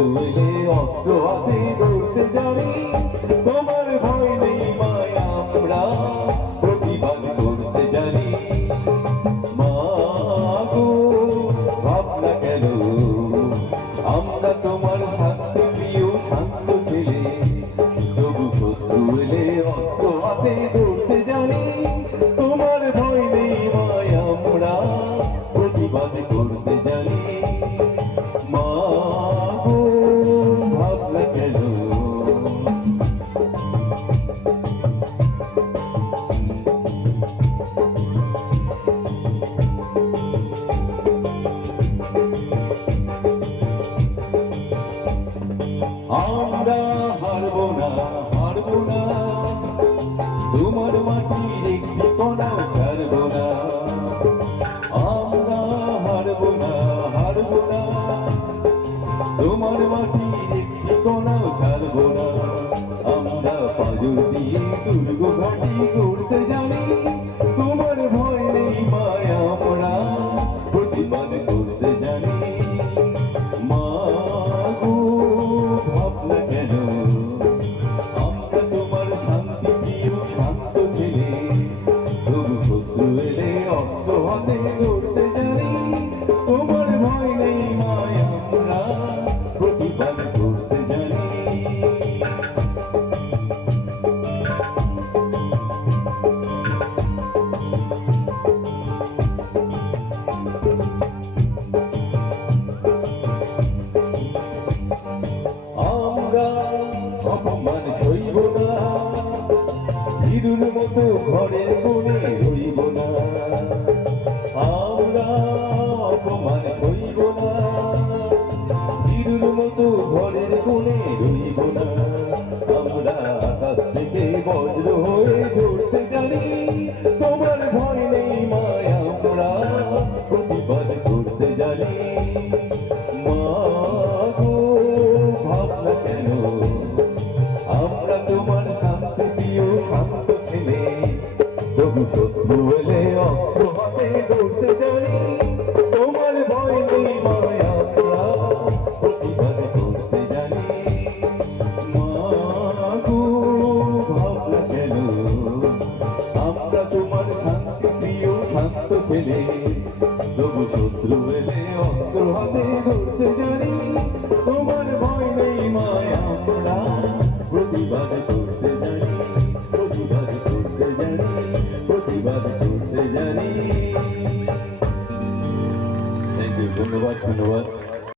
শত্রু এলে অস্ত্র হাতে ধরতে জানি, তোমার ভয় নেই মায় আমরা প্রতিবাদ করতে জানি। মা গো ভাবনা কেন, আমরা তোমার শান্তি প্রিয় শান্ত ছেলে, তবু শত্রু এলে অস্ত্র হাতে ধরতে জানি, তোমার ভয় নেই মায় আমরা প্রতিবাদ করতে জানি। মা গো ভাবনা কেন, আমরা হারবো না হারবো না, তোমার মাটির একটি কণাও ছাড়বো না। আমরা হারবো না হারবো না, তোমার মাটির একটি কণাও ছাড়বো না। আমরা পাজর দিয়ে দুর্গ ঘাটি করতে জানি, তোমার ভয় নেই মায় আমরা প্রতিবাদ করতে জানি। মা গো ভাবনা কেন, আমরা তোমার শান্তি প্রিয় শান্ত ছেলে, তবু শত্রু এলে অস্ত্র হাতে ধরতে জানি, তোমার ভয় নেই মায় আমরা প্রতিবাদ করতে জানি। আমরা অপমান সইব না, ভীরুর মতো ঘরের কোণে রইব না। আমরা অপমান সইব না, ভীরুর মতো ঘরের কোণে রইব না। আমরা আকাশ থেকে বজ্র হয়ে ঝরতে জানি, তোমার ভয় নেই মায় আমরা প্রতিবাদ করতে জানি। মা গো ভাবনা কেন, আমরা তোমার শান্তি প্রিয় শান্ত ছেলে, তবু শত্রু এলে অস্ত্র হাতে ধরতে জানি, তোমার ভয় নেই মায় আমরা প্রতিবাদ করতে জানি। মা গো ভাবনা কেন, আমরা তোমার শান্তি প্রিয় শান্ত ছেলে, তবু শত্রু এলে অস্ত্র হাতে ধরতে জানি, তোমার ভয় নেই মায় আমরা প্রতিবাদ করতে জানি, প্রতিবাদ করতে জানি, প্রতিবাদ করতে জানি। থ্যাংক ইউ, ধন্যবাদ ধন্যবাদ।